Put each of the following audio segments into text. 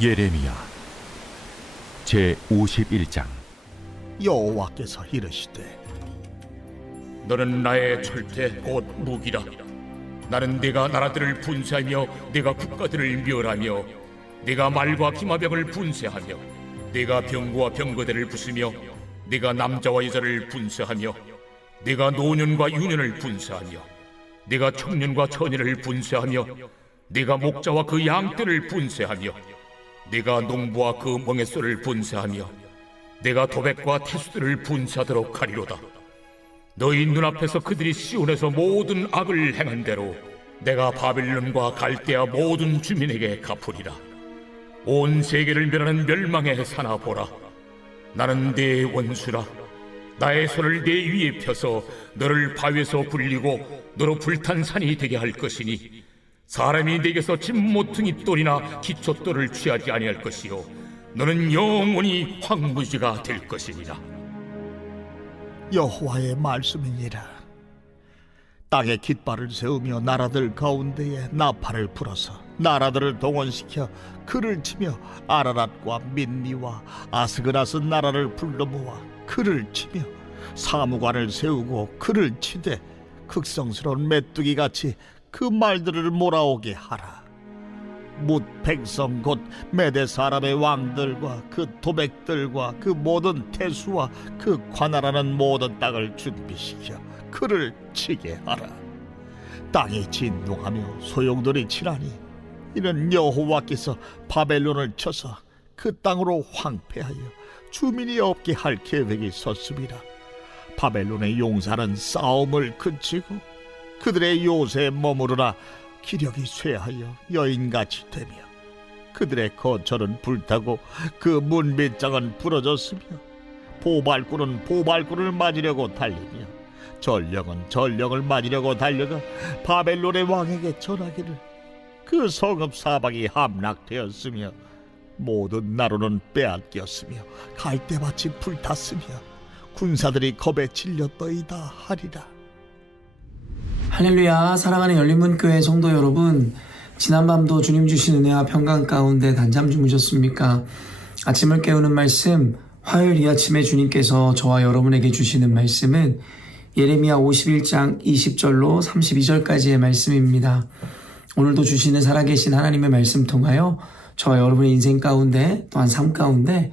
예레미야 제 51장. 여호와께서 이르시되 너는 나의 철퇴 곧 무기라. 나는 네가 나라들을 분쇄하며 네가 국가들을 멸하며 네가 말과 기마병을 분쇄하며 네가 병거와 병거대를 부수며 네가 남자와 여자를 분쇄하며 네가 노년과 유년을 분쇄하며 네가 청년과 처녀를 분쇄하며 네가 목자와 그 양떼를 분쇄하며 네가 농부와 그 멍에소를 분쇄하며 내가 도백과 태수들을 분쇄하도록 하리로다. 너희 눈앞에서 그들이 시온에서 모든 악을 행한 대로 내가 바벨론과 갈대아 모든 주민에게 갚으리라. 온 세계를 멸하는 멸망의 사나 보라. 나는 네 원수라. 나의 손을 네 위에 펴서 너를 바위에서 굴리고 너로 불탄 산이 되게 할 것이니 사람이 네게서 진모퉁이 돌이나 기초돌을 취하지 아니할 것이요 너는 영원히 황무지가 될 것이니라. 여호와의 말씀이니라. 땅에 깃발을 세우며 나라들 가운데에 나팔을 불어서 나라들을 동원시켜 그를 치며 아라랏과 민니와 아스그라스 나라를 불러 모아 그를 치며 사무관을 세우고 그를 치되 극성스러운 메뚜기같이 그 말들을 몰아오게 하라. 뭇 백성 곧 메대 사람의 왕들과 그 도백들과 그 모든 태수와 그 관할하는 모든 땅을 준비시켜 그를 치게 하라. 땅이 진동하며 소용돌이 치라니 이는 여호와께서 바벨론을 쳐서 그 땅으로 황폐하여 주민이 없게 할 계획이 섰습니다. 바벨론의 용사는 싸움을 그치고 그들의 요새에 머무르나 기력이 쇠하여 여인같이 되며 그들의 거처는 불타고 그 문빗장은 부러졌으며 보발꾼은 보발꾼을 맞으려고 달리며 전령은 전령을 맞으려고 달려가 바벨론의 왕에게 전하기를 그 성읍 사방이 함락되었으며 모든 나루는 빼앗겼으며 갈대밭이 불탔으며 군사들이 겁에 질렸더이다 하리라. 할렐루야. 사랑하는 열린문교회 성도 여러분, 지난밤도 주님 주신 은혜와 평강 가운데 단잠 주무셨습니까? 아침을 깨우는 말씀, 화요일 이 아침에 주님께서 저와 여러분에게 주시는 말씀은 예레미야 51장 20절로 32절까지의 말씀입니다. 오늘도 주시는 살아계신 하나님의 말씀 통하여 저와 여러분의 인생 가운데 또한 삶 가운데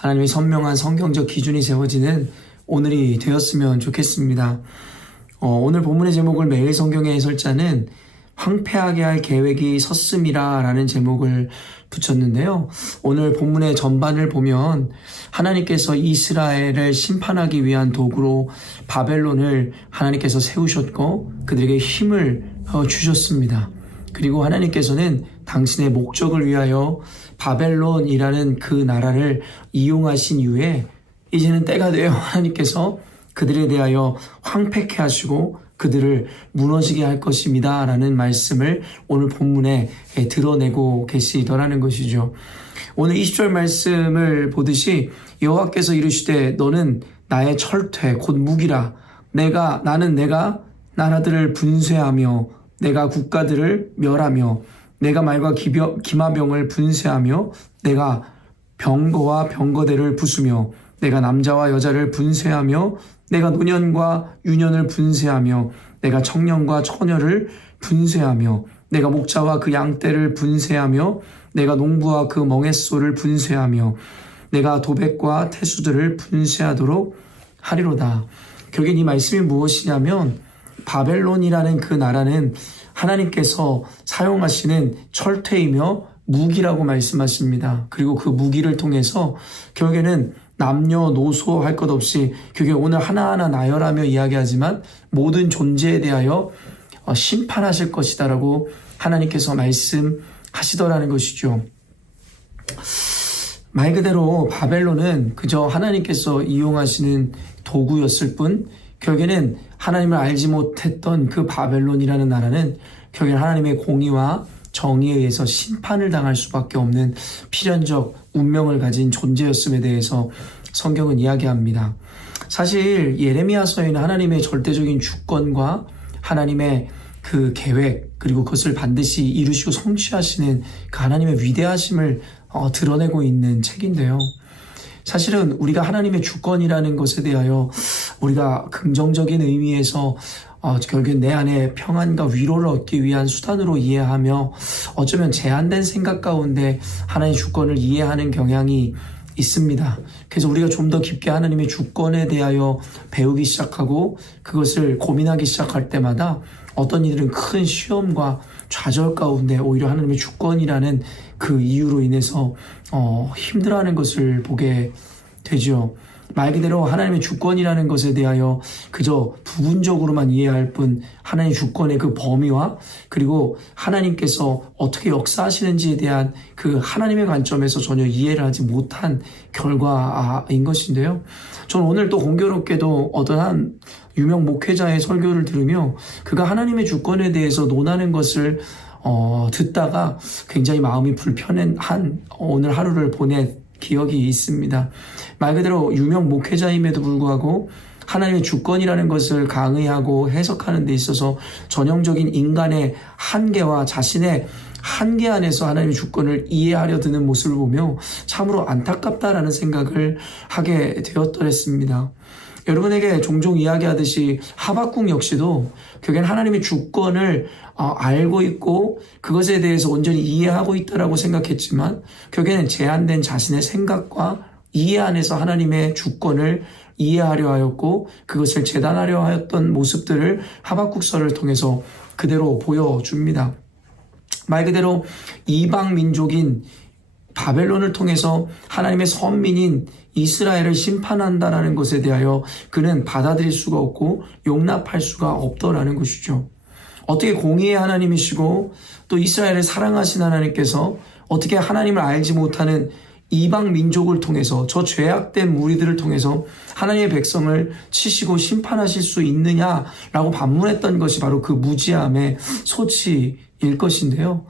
하나님의 선명한 성경적 기준이 세워지는 오늘이 되었으면 좋겠습니다. 오늘 본문의 제목을 매일 성경의 해설자는 황폐하게 할 계획이 섰음이라 라는 제목을 붙였는데요. 오늘 본문의 전반을 보면 하나님께서 이스라엘을 심판하기 위한 도구로 바벨론을 하나님께서 세우셨고 그들에게 힘을 주셨습니다. 그리고 하나님께서는 당신의 목적을 위하여 바벨론이라는 그 나라를 이용하신 이후에 이제는 때가 되어 하나님께서 그들에 대하여 황폐케 하시고 그들을 무너지게 할 것입니다 라는 말씀을 오늘 본문에 드러내고 계시더라는 것이죠. 오늘 20절 말씀을 보듯이 여호와께서 이르시되 너는 나의 철퇴 곧 무기라. 나는 내가 나라들을 분쇄하며 내가 국가들을 멸하며 내가 말과 기마병을 분쇄하며 내가 병거와 병거대를 부수며 내가 남자와 여자를 분쇄하며 내가 노년과 유년을 분쇄하며 내가 청년과 처녀를 분쇄하며 내가 목자와 그 양떼를 분쇄하며 내가 농부와 그 멍에소를 분쇄하며 내가 도백과 태수들을 분쇄하도록 하리로다. 결국 이 말씀이 무엇이냐면 바벨론이라는 그 나라는 하나님께서 사용하시는 철퇴이며 무기라고 말씀하십니다. 그리고 그 무기를 통해서 결국에는 남녀노소 할 것 없이 그게 오늘 하나하나 나열하며 이야기하지만 모든 존재에 대하여 심판하실 것이다라고 하나님께서 말씀하시더라는 것이죠. 말 그대로 바벨론은 그저 하나님께서 이용하시는 도구였을 뿐 결국에는 하나님을 알지 못했던 그 바벨론이라는 나라는 결국엔 하나님의 공의와 정의에 의해서 심판을 당할 수밖에 없는 필연적 운명을 가진 존재였음에 대해서 성경은 이야기합니다. 사실 예레미야서에는 하나님의 절대적인 주권과 하나님의 그 계획 그리고 그것을 반드시 이루시고 성취하시는 그 하나님의 위대하심을 드러내고 있는 책인데요. 사실은 우리가 하나님의 주권이라는 것에 대하여 우리가 긍정적인 의미에서 결국엔 내 안에 평안과 위로를 얻기 위한 수단으로 이해하며 어쩌면 제한된 생각 가운데 하나님의 주권을 이해하는 경향이 있습니다. 그래서 우리가 좀 더 깊게 하나님의 주권에 대하여 배우기 시작하고 그것을 고민하기 시작할 때마다 어떤 이들은 큰 시험과 좌절 가운데 오히려 하나님의 주권이라는 그 이유로 인해서 힘들어하는 것을 보게 되죠. 말 그대로 하나님의 주권이라는 것에 대하여 그저 부분적으로만 이해할 뿐 하나님의 주권의 그 범위와 그리고 하나님께서 어떻게 역사하시는지에 대한 그 하나님의 관점에서 전혀 이해를 하지 못한 결과인 것인데요. 저는 오늘 또 공교롭게도 어떤 한 유명 목회자의 설교를 들으며 그가 하나님의 주권에 대해서 논하는 것을 듣다가 굉장히 마음이 불편한 오늘 하루를 보낸 기억이 있습니다. 말 그대로 유명 목회자임에도 불구하고 하나님의 주권이라는 것을 강의하고 해석하는 데 있어서 전형적인 인간의 한계와 자신의 한계 안에서 하나님의 주권을 이해하려 드는 모습을 보며 참으로 안타깝다라는 생각을 하게 되었더랬습니다. 여러분에게 종종 이야기하듯이 하박국 역시도 결국엔 하나님의 주권을 알고 있고 그것에 대해서 온전히 이해하고 있다라고 생각했지만 결국에는 제한된 자신의 생각과 이해 안에서 하나님의 주권을 이해하려 하였고 그것을 재단하려 하였던 모습들을 하박국서를 통해서 그대로 보여줍니다. 말 그대로 이방 민족인 바벨론을 통해서 하나님의 선민인 이스라엘을 심판한다라는 것에 대하여 그는 받아들일 수가 없고 용납할 수가 없더라는 것이죠. 어떻게 공의의 하나님이시고 또 이스라엘을 사랑하신 하나님께서 어떻게 하나님을 알지 못하는 이방 민족을 통해서 저 죄악된 무리들을 통해서 하나님의 백성을 치시고 심판하실 수 있느냐라고 반문했던 것이 바로 그 무지함의 소치일 것인데요.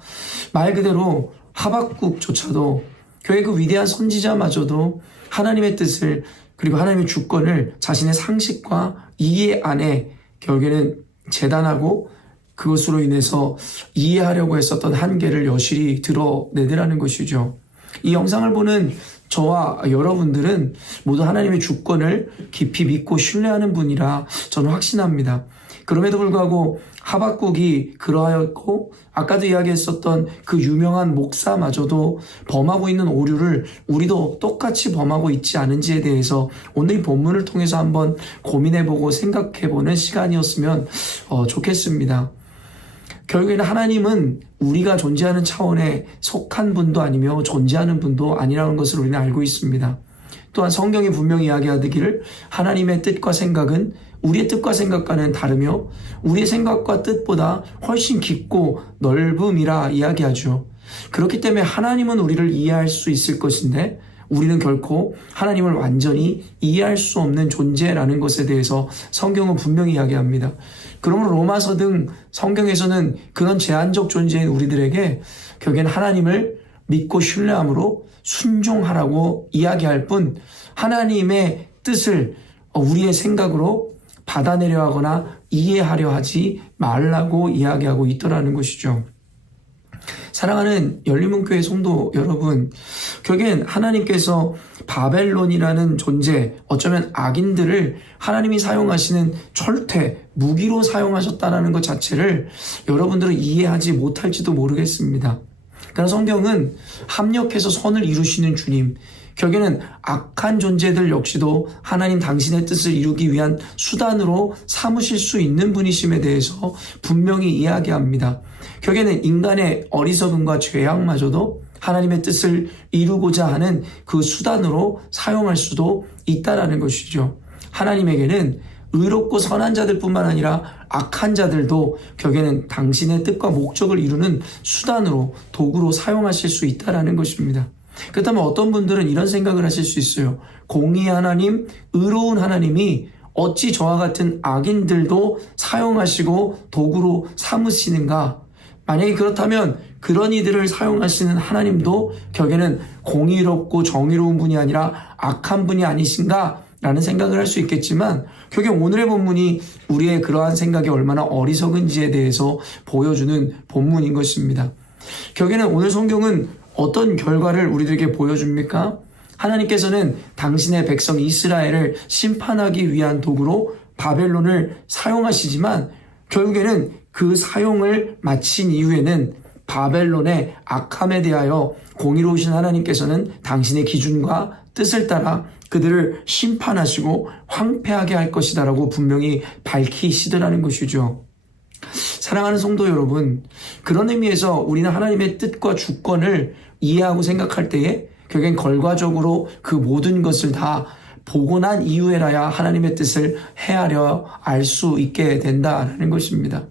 말 그대로 하박국조차도 교회 그 위대한 선지자마저도 하나님의 뜻을 그리고 하나님의 주권을 자신의 상식과 이해 안에 결국에는 재단하고 그것으로 인해서 이해하려고 했었던 한계를 여실히 드러내더라는 것이죠. 이 영상을 보는 저와 여러분들은 모두 하나님의 주권을 깊이 믿고 신뢰하는 분이라 저는 확신합니다. 그럼에도 불구하고 하박국이 그러하였고 아까도 이야기했었던 그 유명한 목사마저도 범하고 있는 오류를 우리도 똑같이 범하고 있지 않은지에 대해서 오늘 이 본문을 통해서 한번 고민해보고 생각해보는 시간이었으면 좋겠습니다. 결국에는 하나님은 우리가 존재하는 차원에 속한 분도 아니며 존재하는 분도 아니라는 것을 우리는 알고 있습니다. 또한 성경이 분명히 이야기하기를 하나님의 뜻과 생각은 우리의 뜻과 생각과는 다르며 우리의 생각과 뜻보다 훨씬 깊고 넓음이라 이야기하죠. 그렇기 때문에 하나님은 우리를 이해할 수 있을 것인데 우리는 결코 하나님을 완전히 이해할 수 없는 존재라는 것에 대해서 성경은 분명히 이야기합니다. 그러므로 로마서 등 성경에서는 그런 제한적 존재인 우리들에게 결국엔 하나님을 믿고 신뢰함으로 순종하라고 이야기할 뿐 하나님의 뜻을 우리의 생각으로 받아내려 하거나 이해하려 하지 말라고 이야기하고 있더라는 것이죠. 사랑하는 열린문교회 성도 여러분, 결국엔 하나님께서 바벨론이라는 존재, 어쩌면 악인들을 하나님이 사용하시는 철퇴, 무기로 사용하셨다는 것 자체를 여러분들은 이해하지 못할지도 모르겠습니다. 그러나 성경은 합력해서 선을 이루시는 주님, 결국에는 악한 존재들 역시도 하나님 당신의 뜻을 이루기 위한 수단으로 삼으실 수 있는 분이심에 대해서 분명히 이야기합니다. 결국에는 인간의 어리석음과 죄악마저도 하나님의 뜻을 이루고자 하는 그 수단으로 사용할 수도 있다라는 것이죠. 하나님에게는 의롭고 선한 자들뿐만 아니라 악한 자들도 결국에는 당신의 뜻과 목적을 이루는 수단으로 도구로 사용하실 수 있다라는 것입니다. 그렇다면 어떤 분들은 이런 생각을 하실 수 있어요. 공의 하나님, 의로운 하나님이 어찌 저와 같은 악인들도 사용하시고 도구로 삼으시는가? 만약에 그렇다면 그런 이들을 사용하시는 하나님도 결국에는 공의롭고 정의로운 분이 아니라 악한 분이 아니신가? 라는 생각을 할 수 있겠지만 결국 오늘의 본문이 우리의 그러한 생각이 얼마나 어리석은지에 대해서 보여주는 본문인 것입니다. 결국에는 오늘 성경은 어떤 결과를 우리들에게 보여줍니까? 하나님께서는 당신의 백성 이스라엘을 심판하기 위한 도구로 바벨론을 사용하시지만 결국에는 그 사용을 마친 이후에는 바벨론의 악함에 대하여 공의로우신 하나님께서는 당신의 기준과 뜻을 따라 그들을 심판하시고 황폐하게 할 것이다 라고 분명히 밝히시더라는 것이죠. 사랑하는 성도 여러분, 그런 의미에서 우리는 하나님의 뜻과 주권을 이해하고 생각할 때에 결국엔 결과적으로 그 모든 것을 다 보고 난 이후에라야 하나님의 뜻을 헤아려 알 수 있게 된다라는 것입니다.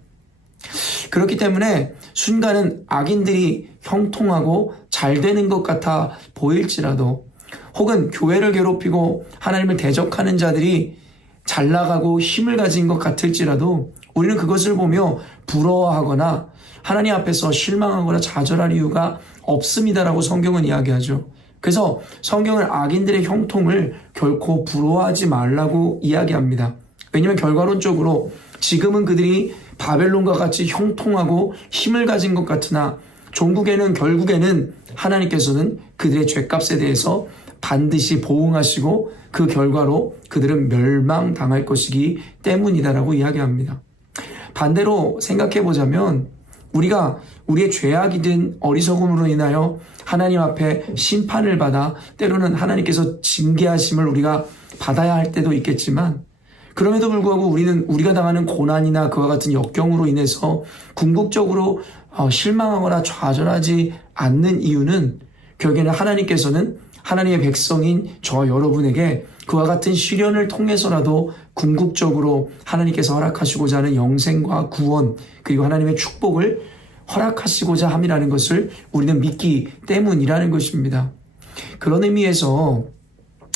그렇기 때문에 순간은 악인들이 형통하고 잘 되는 것 같아 보일지라도 혹은 교회를 괴롭히고 하나님을 대적하는 자들이 잘 나가고 힘을 가진 것 같을지라도 우리는 그것을 보며 부러워하거나 하나님 앞에서 실망하거나 좌절할 이유가 없습니다라고 성경은 이야기하죠. 그래서 성경은 악인들의 형통을 결코 부러워하지 말라고 이야기합니다. 왜냐하면 결과론적으로 지금은 그들이 바벨론과 같이 형통하고 힘을 가진 것 같으나 결국에는 하나님께서는 그들의 죄값에 대해서 반드시 보응하시고 그 결과로 그들은 멸망당할 것이기 때문이다라고 이야기합니다. 반대로 생각해 보자면 우리가 우리의 죄악이든 어리석음으로 인하여 하나님 앞에 심판을 받아 때로는 하나님께서 징계하심을 우리가 받아야 할 때도 있겠지만 그럼에도 불구하고 우리는 우리가 당하는 고난이나 그와 같은 역경으로 인해서 궁극적으로 실망하거나 좌절하지 않는 이유는 결국에는 하나님께서는 하나님의 백성인 저와 여러분에게 그와 같은 시련을 통해서라도 궁극적으로 하나님께서 허락하시고자 하는 영생과 구원 그리고 하나님의 축복을 허락하시고자 함이라는 것을 우리는 믿기 때문이라는 것입니다. 그런 의미에서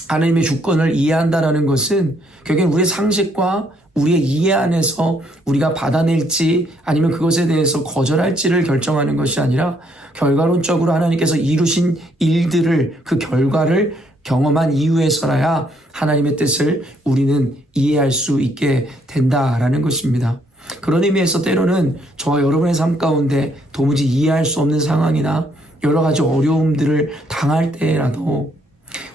하나님의 주권을 이해한다라는 것은 결국엔 우리의 상식과 우리의 이해 안에서 우리가 받아낼지 아니면 그것에 대해서 거절할지를 결정하는 것이 아니라 결과론적으로 하나님께서 이루신 일들을 그 결과를 경험한 이후에서라야 하나님의 뜻을 우리는 이해할 수 있게 된다라는 것입니다. 그런 의미에서 때로는 저와 여러분의 삶 가운데 도무지 이해할 수 없는 상황이나 여러 가지 어려움들을 당할 때라도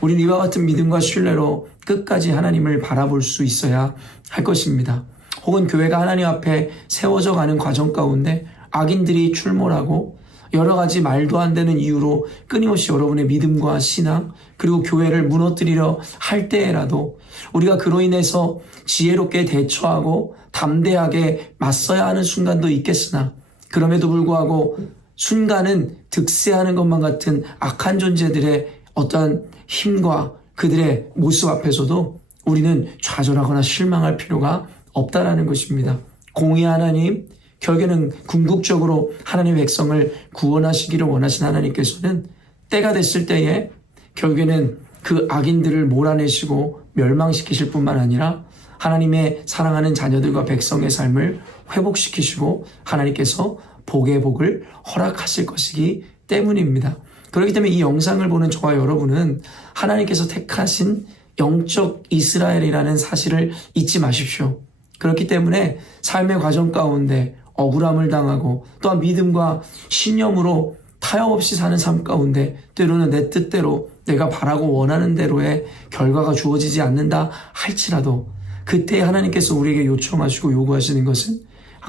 우리는 이와 같은 믿음과 신뢰로 끝까지 하나님을 바라볼 수 있어야 할 것입니다. 혹은 교회가 하나님 앞에 세워져 가는 과정 가운데 악인들이 출몰하고 여러 가지 말도 안 되는 이유로 끊임없이 여러분의 믿음과 신앙 그리고 교회를 무너뜨리려 할 때라도 우리가 그로 인해서 지혜롭게 대처하고 담대하게 맞서야 하는 순간도 있겠으나 그럼에도 불구하고 순간은 득세하는 것만 같은 악한 존재들의 어떠한 힘과 그들의 모습 앞에서도 우리는 좌절하거나 실망할 필요가 없다라는 것입니다. 공의 하나님, 결국에는 궁극적으로 하나님의 백성을 구원하시기를 원하신 하나님께서는 때가 됐을 때에 결국에는 그 악인들을 몰아내시고 멸망시키실 뿐만 아니라 하나님의 사랑하는 자녀들과 백성의 삶을 회복시키시고 하나님께서 복의 복을 허락하실 것이기 때문입니다. 그렇기 때문에 이 영상을 보는 저와 여러분은 하나님께서 택하신 영적 이스라엘이라는 사실을 잊지 마십시오. 그렇기 때문에 삶의 과정 가운데 억울함을 당하고 또한 믿음과 신념으로 타협 없이 사는 삶 가운데 때로는 내 뜻대로 내가 바라고 원하는 대로의 결과가 주어지지 않는다 할지라도 그때 하나님께서 우리에게 요청하시고 요구하시는 것은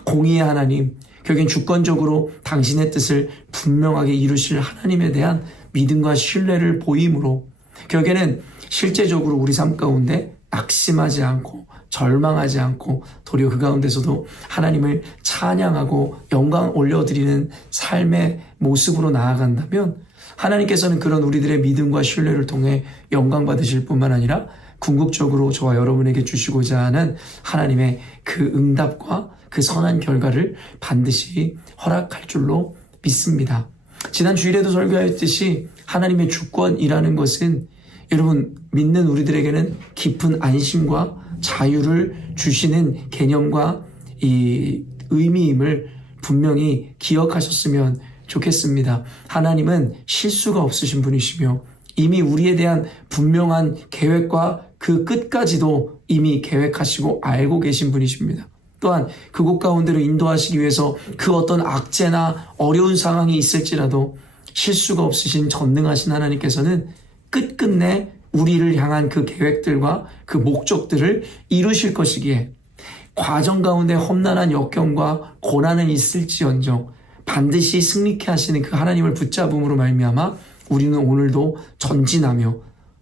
공의의 하나님, 결국엔 주권적으로 당신의 뜻을 분명하게 이루실 하나님에 대한 믿음과 신뢰를 보임으로 결국에는 실제적으로 우리 삶 가운데 낙심하지 않고 절망하지 않고 도리어 그 가운데서도 하나님을 찬양하고 영광 올려드리는 삶의 모습으로 나아간다면 하나님께서는 그런 우리들의 믿음과 신뢰를 통해 영광 받으실 뿐만 아니라 궁극적으로 저와 여러분에게 주시고자 하는 하나님의 그 응답과 그 선한 결과를 반드시 허락할 줄로 믿습니다. 지난 주일에도 설교하였듯이 하나님의 주권이라는 것은 여러분 믿는 우리들에게는 깊은 안심과 자유를 주시는 개념과 이 의미임을 분명히 기억하셨으면 좋겠습니다. 하나님은 실수가 없으신 분이시며 이미 우리에 대한 분명한 계획과 그 끝까지도 이미 계획하시고 알고 계신 분이십니다. 또한 그곳 가운데로 인도하시기 위해서 그 어떤 악재나 어려운 상황이 있을지라도 실수가 없으신 전능하신 하나님께서는 끝끝내 우리를 향한 그 계획들과 그 목적들을 이루실 것이기에 과정 가운데 험난한 역경과 고난은 있을지언정 반드시 승리케 하시는 그 하나님을 붙잡음으로 말미암아 우리는 오늘도 전진하며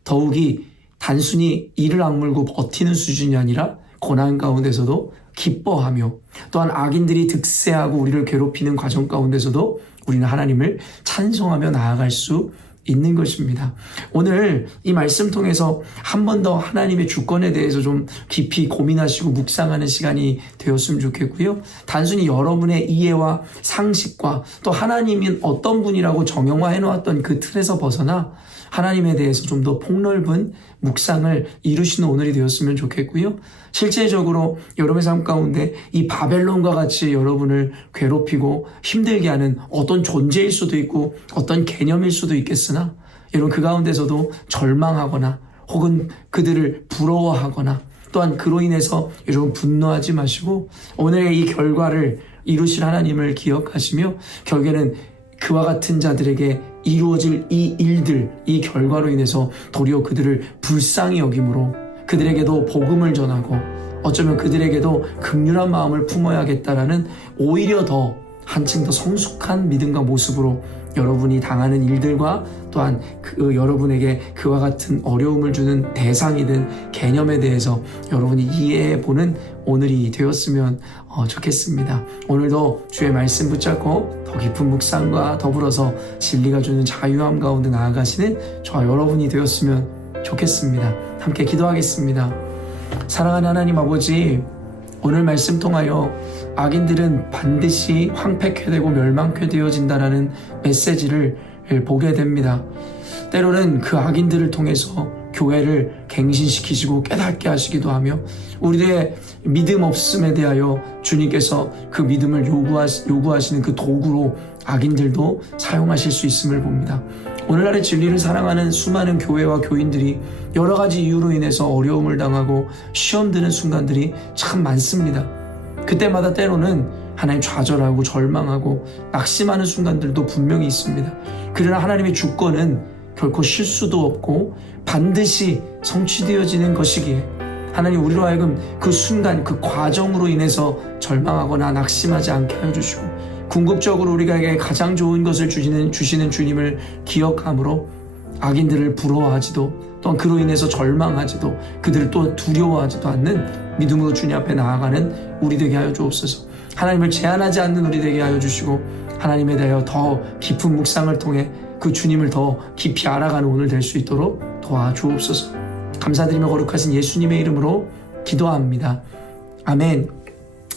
더욱이 단순히 이를 악물고 버티는 수준이 아니라 고난 가운데서도 기뻐하며 또한 악인들이 득세하고 우리를 괴롭히는 과정 가운데서도 우리는 하나님을 찬송하며 나아갈 수 있는 것입니다. 오늘 이 말씀 통해서 한 번 더 하나님의 주권에 대해서 좀 깊이 고민하시고 묵상하는 시간이 되었으면 좋겠고요. 단순히 여러분의 이해와 상식과 또 하나님은 어떤 분이라고 정형화해 놓았던 그 틀에서 벗어나 하나님에 대해서 좀 더 폭넓은 묵상을 이루시는 오늘이 되었으면 좋겠고요. 실제적으로 여러분의 삶 가운데 이 바벨론과 같이 여러분을 괴롭히고 힘들게 하는 어떤 존재일 수도 있고 어떤 개념일 수도 있겠으나 여러분 그 가운데서도 절망하거나 혹은 그들을 부러워하거나 또한 그로 인해서 여러분 분노하지 마시고 오늘의 이 결과를 이루실 하나님을 기억하시며 결국에는 그와 같은 자들에게 이루어질 이 일들, 이 결과로 인해서 도리어 그들을 불쌍히 여김으로 그들에게도 복음을 전하고 어쩌면 그들에게도 긍휼한 마음을 품어야겠다라는 오히려 더 한층 더 성숙한 믿음과 모습으로 여러분이 당하는 일들과 또한 여러분에게 그와 같은 어려움을 주는 대상이든 개념에 대해서 여러분이 이해해보는 오늘이 되었으면 좋겠습니다. 오늘도 주의 말씀 붙잡고 더 깊은 묵상과 더불어서 진리가 주는 자유함 가운데 나아가시는 저와 여러분이 되었으면 좋겠습니다. 함께 기도하겠습니다. 사랑하는 하나님 아버지, 오늘 말씀 통하여 악인들은 반드시 황폐케 되고 멸망케 되어진다라는 메시지를 보게 됩니다. 때로는 그 악인들을 통해서 교회를 갱신시키시고 깨닫게 하시기도 하며 우리의 믿음 없음에 대하여 주님께서 그 믿음을 요구하시는 그 도구로 악인들도 사용하실 수 있음을 봅니다. 오늘날의 진리를 사랑하는 수많은 교회와 교인들이 여러 가지 이유로 인해서 어려움을 당하고 시험 드는 순간들이 참 많습니다. 그때마다 때로는 하나님 좌절하고 절망하고 낙심하는 순간들도 분명히 있습니다. 그러나 하나님의 주권은 결코 실수도 없고 반드시 성취되어지는 것이기에 하나님 우리로 하여금 그 순간 그 과정으로 인해서 절망하거나 낙심하지 않게 하여 주시고 궁극적으로 우리에게 가장 좋은 것을 주시는 주님을 기억함으로 악인들을 부러워하지도 또한 그로 인해서 절망하지도 그들을 또 두려워하지도 않는 믿음으로 주님 앞에 나아가는 우리 되게 하여 주옵소서. 하나님을 제한하지 않는 우리 되게 하여 주시고 하나님에 대하여 더 깊은 묵상을 통해 그 주님을 더 깊이 알아가는 오늘 될 수 있도록 도와주옵소서. 감사드리며 거룩하신 예수님의 이름으로 기도합니다. 아멘.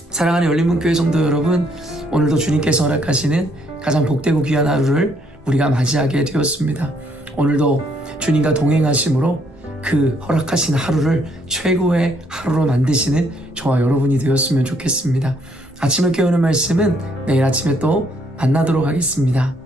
사랑하는 열린문교회 성도 여러분, 오늘도 주님께서 허락하시는 가장 복되고 귀한 하루를 우리가 맞이하게 되었습니다. 오늘도 주님과 동행하심으로 그 허락하신 하루를 최고의 하루로 만드시는 저와 여러분이 되었으면 좋겠습니다. 아침을 깨우는 말씀은 내일 아침에 또 만나도록 하겠습니다.